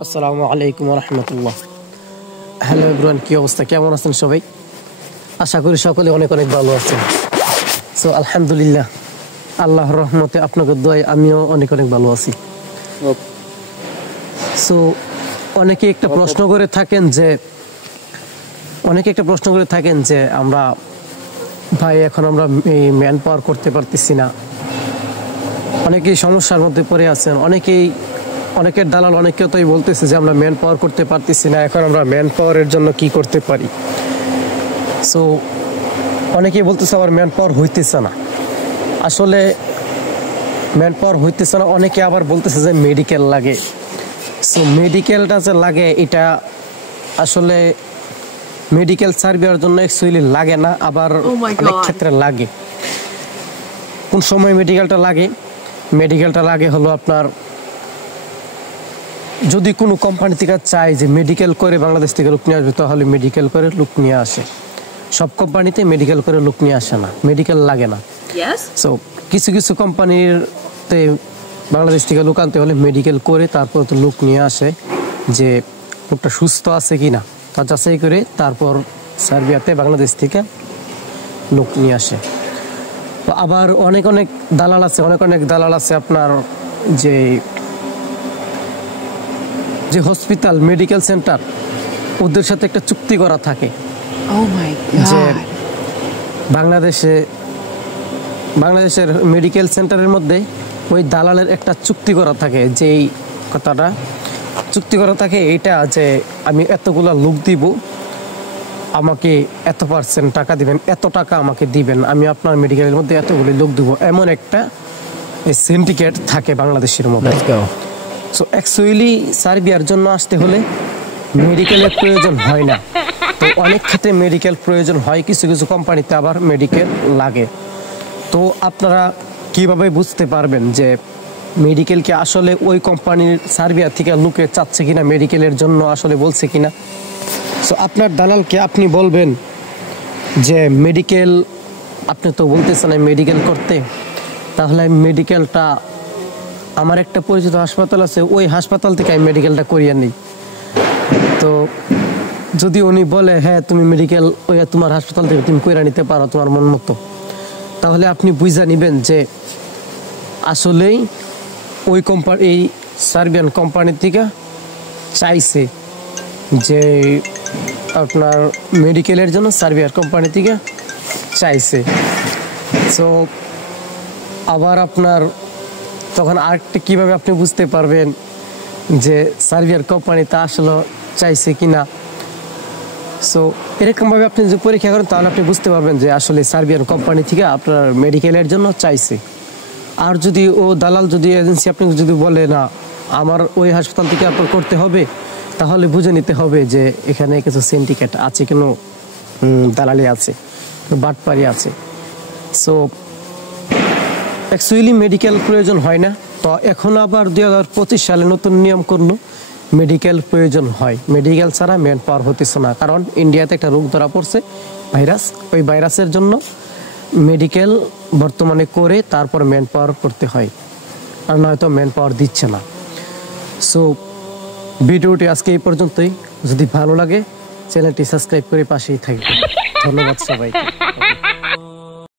আসসালামু আলাইকুম রহমতুল্লাহ। Hello everyone, কি অবস্থা, কেমন আছেন সবাই? আশা করি সকলে অনেক অনেক ভালো আছেন। সো আলহামদুলিল্লাহ, আল্লাহর রহমতে আপনাদের দোয়ায় আমিও অনেক অনেক ভালো আছি। সো অনেকে একটা প্রশ্ন করে থাকেন যে আমরা ভাই এখন আমরা এই ম্যান পাওয়ার করতে পারতেছি না, অনেকেই সমস্যার মধ্যে পড়ে আছেন। অনেকের দালাল অনেকেও তাই বলতেছে যে আমরা ম্যান পাওয়ার করতে পারতেছি না, এখন আমরা ম্যান পাওয়ারের জন্য কি করতে পারি। সো অনেকেই বলতেছে আবার ম্যান পাওয়ার হইতেছে না, আসলে ম্যান পাওয়ার হইতেছে না। অনেকে আবার বলতেছে যে মেডিকেল লাগে। সো মেডিকেলটা যে লাগে, এটা আসলে মেডিকেল সার্ভিসের জন্য অ্যাকচুয়ালি লাগে না, আবার অনেক ক্ষেত্রে লাগে। কোন সময় মেডিকেলটা লাগে হলো আপনার যদি কোনো কোম্পানি থেকে চায় যে মেডিকেল করে বাংলাদেশ থেকে লোক নিয়ে আসবে, তাহলে মেডিকেল করে লোক নিয়ে আসে। সব কোম্পানিতে মেডিকেল করে লোক নিয়ে আসে না, মেডিকেল লাগে না। সো কিছু কিছু কোম্পানিতে বাংলাদেশ থেকে লোক আনতে হলে মেডিকেল করে তারপর তো লোক নিয়ে আসে, যে লোকটা সুস্থ আছে কিনা তা যাচাই করে তারপর সার্বিয়াতে বাংলাদেশ থেকে লোক নিয়ে আসে। তো আবার অনেক দালাল আছে আপনার যে হসপিটাল মেডিকেল সেন্টার, ওদের সাথে একটা চুক্তি করা থাকে যে বাংলাদেশের মেডিকেল সেন্টারের মধ্যে ওই দালালের একটা চুক্তি করা থাকে, যেই কথাটা চুক্তি করা থাকে এটা যে আমি এতগুলা লোক দিব, আমাকে এত % টাকা দিবেন, এত টাকা আমাকে দিবেন, আমি আপনার মেডিকেলের মধ্যে এতগুলি লোক দিব, এমন একটা সিন্ডিকেট থাকে বাংলাদেশের মধ্যে। সো অ্যাকচুয়ালি সার্বিয়ার জন্য আসতে হলে মেডিকেলের প্রয়োজন হয় না। তো অনেক ক্ষেত্রে মেডিকেল প্রয়োজন হয়, কিছু কিছু কোম্পানিতে আবার মেডিকেল লাগে। তো আপনারা কিভাবে বুঝতে পারবেন যে মেডিকেল কি আসলে ওই কোম্পানির সার্বিয়া থেকে লোকে চাচ্ছে কিনা, মেডিকেলের জন্য আসলে বলছে কিনা। সো আপনার দালালকে আপনি বলবেন যে মেডিকেল, আপনি তো বলতেছেন মেডিকেল করতে, তাহলে মেডিকেলটা আমার একটা পরিচিত হাসপাতাল আছে, ওই হাসপাতাল থেকে আমি মেডিকেলটা করিয়ে নিই। তো যদি উনি বলে হ্যাঁ তুমি মেডিকেল ওই তোমার হাসপাতাল থেকে তুমি কইরা নিতে পারো তোমার মন মতো, তাহলে আপনি বুঝা নিবেন যে আসলেই ওই কোম্পানি, এই সার্বিয়ান কোম্পানি থেকে চাইছে যে আপনার মেডিকেলের জন্য সার্বিয়ার কোম্পানি থেকে চাইছে। সো আবার আপনার তখন আরেকটা কীভাবে আপনি বুঝতে পারবেন যে সার্বিয়ার কোম্পানি তা আসলে চাইছে কিনা। সো এরকমভাবে আপনি যদি পরীক্ষা করেন তাহলে আপনি বুঝতে পারবেন যে আসলে সার্বিয়ান কোম্পানি থেকে আপনার মেডিকেলের জন্য চাইছে। আর যদি ও দালাল, যদি এজেন্সি আপনি যদি বলে না আমার ওই হাসপাতাল থেকে আপনার করতে হবে, তাহলে বুঝে নিতে হবে যে এখানে কিছু সিন্ডিকেট আছে, কোনো দালালি আছে, বাটপারি আছে। সো অ্যাকচুয়ালি মেডিকেল প্রয়োজন হয় না। তো এখন আবার 2025 সালে নতুন নিয়ম করলো মেডিকেল প্রয়োজন হয়, মেডিকেল ছাড়া ম্যান পাওয়ার হতেছে না। কারণ ইন্ডিয়াতে একটা রোগ ধরা পড়ছে, ভাইরাস, ওই ভাইরাসের জন্য মেডিকেল বর্তমানে করে তারপর ম্যান পাওয়ার করতে হয়, আর নয়তো ম্যান পাওয়ার দিচ্ছে না। সো ভিডিওটি আজকে এই পর্যন্তই। যদি ভালো লাগে চ্যানেলটি সাবস্ক্রাইব করে পাশেই থাকবে। ধন্যবাদ সবাইকে।